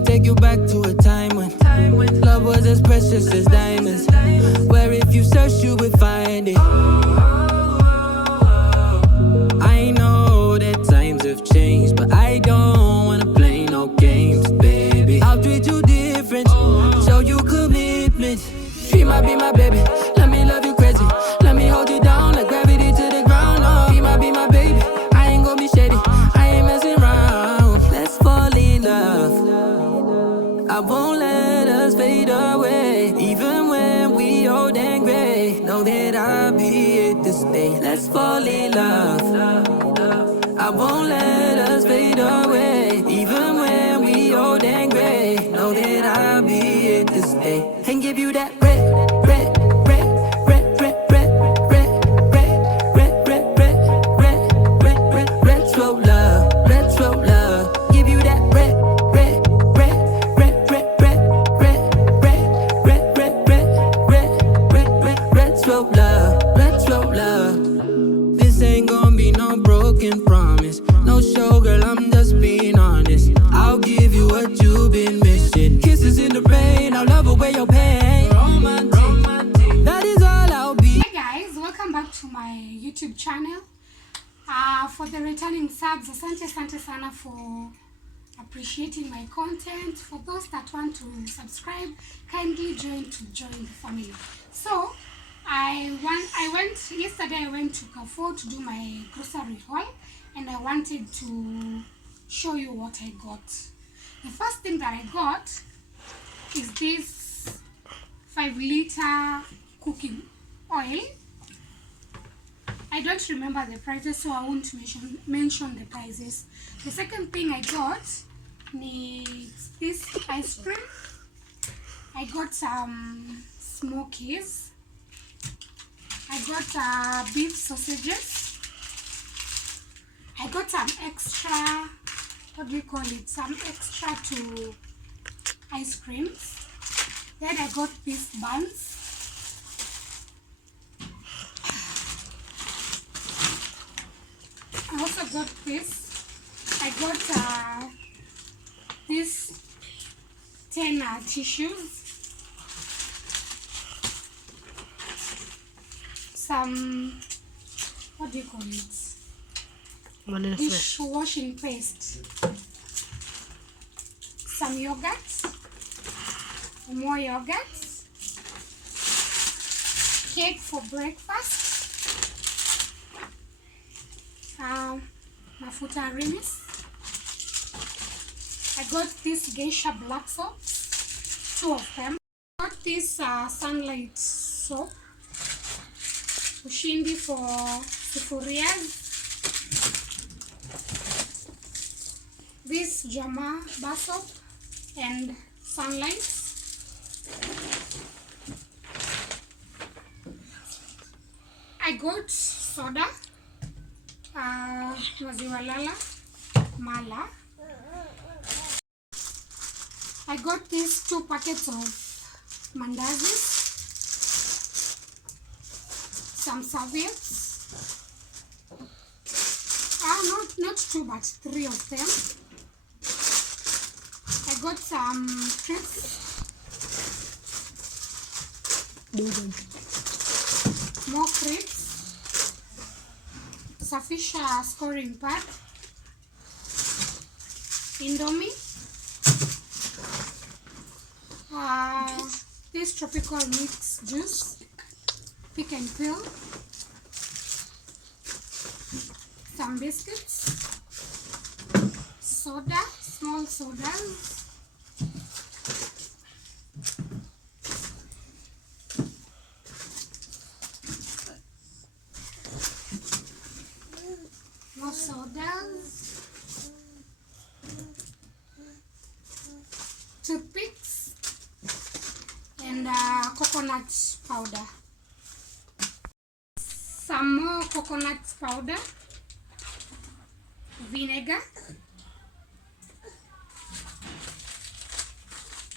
me take you back to a time when love was as precious as diamonds, where if you search you would find it. I know that times have changed, but I don't wanna play no games, baby. I'll treat you different, show you commitment. She might be my baby, let me love you crazy. Let me hold you down like gravity to the ground. Oh, be my baby, I ain't gonna be shady, I ain't messing around. Let's fall in love, I won't let us fade away. Even when we old and gray, know that I'll be here to stay. Let's fall in love, I won't let us fade away. Even when we old and gray, know that I'll be here to stay. And give you that red, red, red, red, red, red, red, red, red, red, red, red, red, red, retro love, retro love. Give you that red, red, red, red, red, red, red, red, red, red, red, red, red, red, retro love, retro love. This ain't gonna be no broken promise, no show, girl, I'm just being honest. I'll give you what you've been missing. Kisses in the rain, I'll love away your pain. Romantic, that is all I'll be. Hey guys, welcome back to my YouTube channel. For the returning subs, asante sana for appreciating my content. For those that want to subscribe, kindly join the family. So yesterday I went to Carrefour to do my grocery haul, and I wanted to show you what I got. The first thing that I got is this 5-liter cooking oil. I don't remember the prices, so I won't mention the prices. The second thing I got is this ice cream. I got some smokies. I got beef sausages. I got some extra, what do you call it? Some extra to ice creams. Then I got beef buns. I also got this. I got this 10 tissues. Some, what do you call it? Dishwashing paste. Some yogurt. More yogurt. Cake for breakfast. Mafuta rimis. I got this geisha black soaps, 2 of them. I got this sunlight soap, ushindi for sufurias. This Jama bar soap and sunlight. I got soda, maziwa lala, mala. I got these 2 packets of mandazis, some serviettes. Not 2 but 3 of them. I got some crisps. More crisps. Sufficient scoring pad. Indomie. This tropical mix juice. Pick and peel. Some biscuits. Soda. Small sodas. More sodas. Toothpicks. And coconut powder. Some more coconut powder. Vinegar.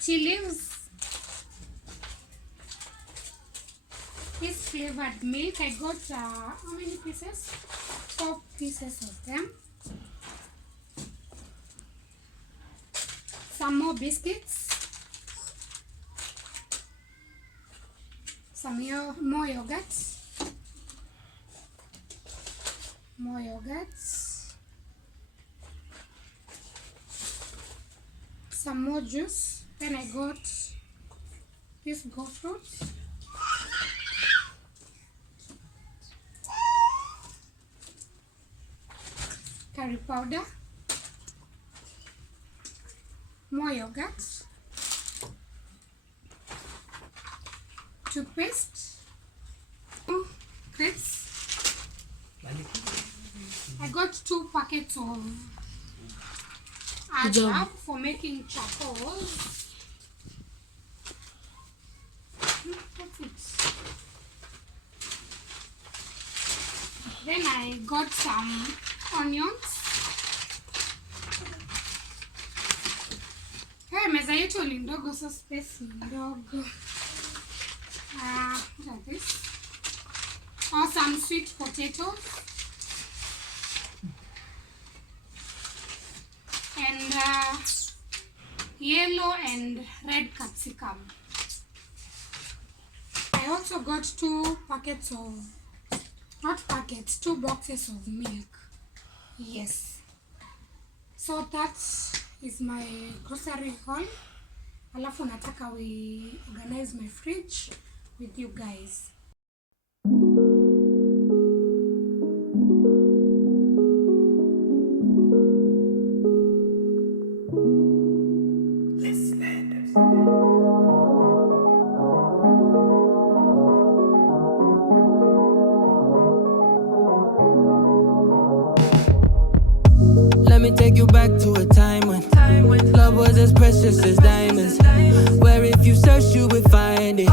Chilies. This flavored milk, I got how many pieces? 4 pieces of them. some more biscuits, more yogurt, some more juice. Then I got this go fruit, curry powder, more yogurt, toothpaste, crisps. I got 2 packets of Ajab for making charcoal. That's it. Then I got some onions. Hey, meza yetu ni ndogo, so space ni ndogo. What are this? Or some sweet potatoes. And yellow and red capsicum. I also got 2 packets of, not packets, 2 boxes of milk. Yes. So that is my grocery haul. Alafu nataka we organize my fridge with you guys. Let me take you back to a time when love was as precious as diamonds, where if you search you would find it.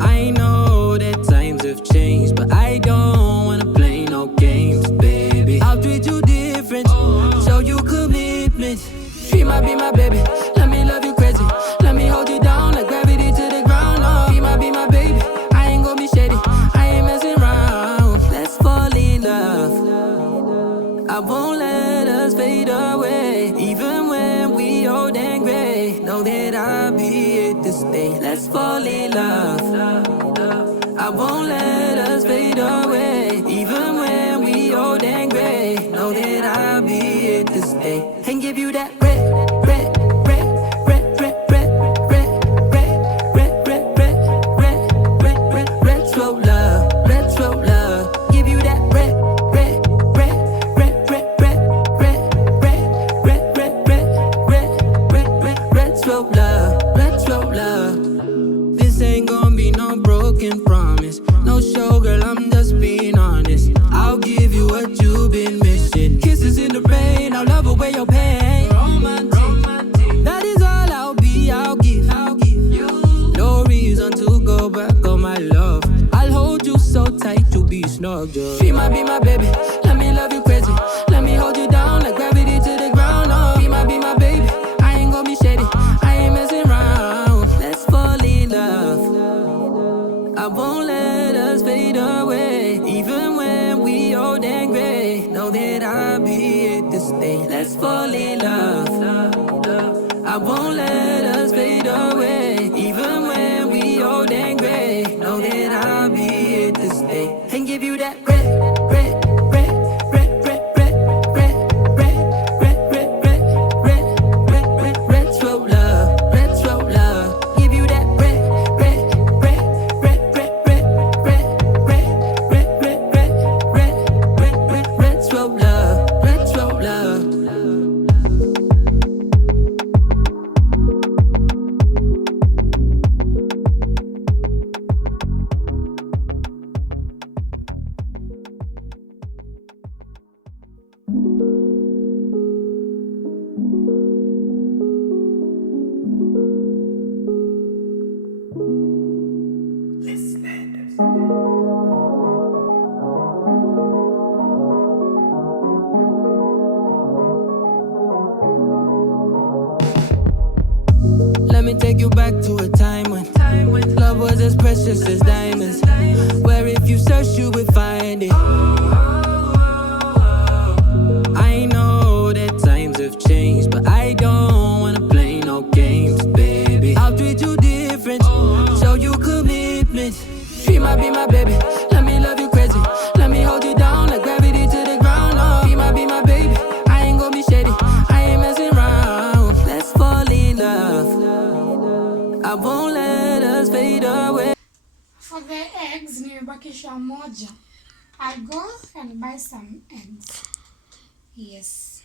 I know that times have changed, but I don't wanna play no games, baby. I'll treat you different, show you commitment. She might be my baby, let me love you crazy, let me hold you down like gravity to the ground. Oh, be my baby, I ain't gonna be shady, I ain't messing around. Let's fall in love, I won't let us fade away, even when we old and gray. Know that I'll be here to stay. Let's fall in love, I won't let us fade away, even when we old and gray. Know that I'll be here to stay and give you that red retro love. Give you that retro love. This ain't gonna be no broken promise, no show, girl, I'm just being honest. I'll give you what you've been missing. Kisses in the rain, I'll love away your pain. Romantic, that is all I'll be, I'll give you. No reason to go back on my love. I'll hold you so tight, you'll be snug, just. She might be my baby, let me love you crazy, let me hold you down like gravity to the ground. Oh, be my baby, I ain't gonna be shady, I ain't messing around. Let's fall in love, I won't let us fade away, even when we old and gray. Know that I'll be here to stay. Let's fall in love, I won't let us fade away, even when we old and gray. Know that I'll be here to stay and give you that retro love. Give you that retro love. Let me take you back to a time when love was as precious as diamonds, where if you search you would find it. I know that times have changed. lita moja. I'll go and buy some eggs. Yes.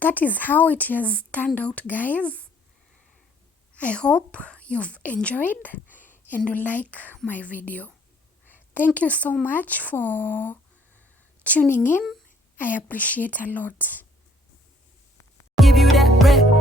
That is how it has turned out, guys. I hope you've enjoyed and you like my video. Thank you so much for tuning in. I appreciate a lot. Give you that bread.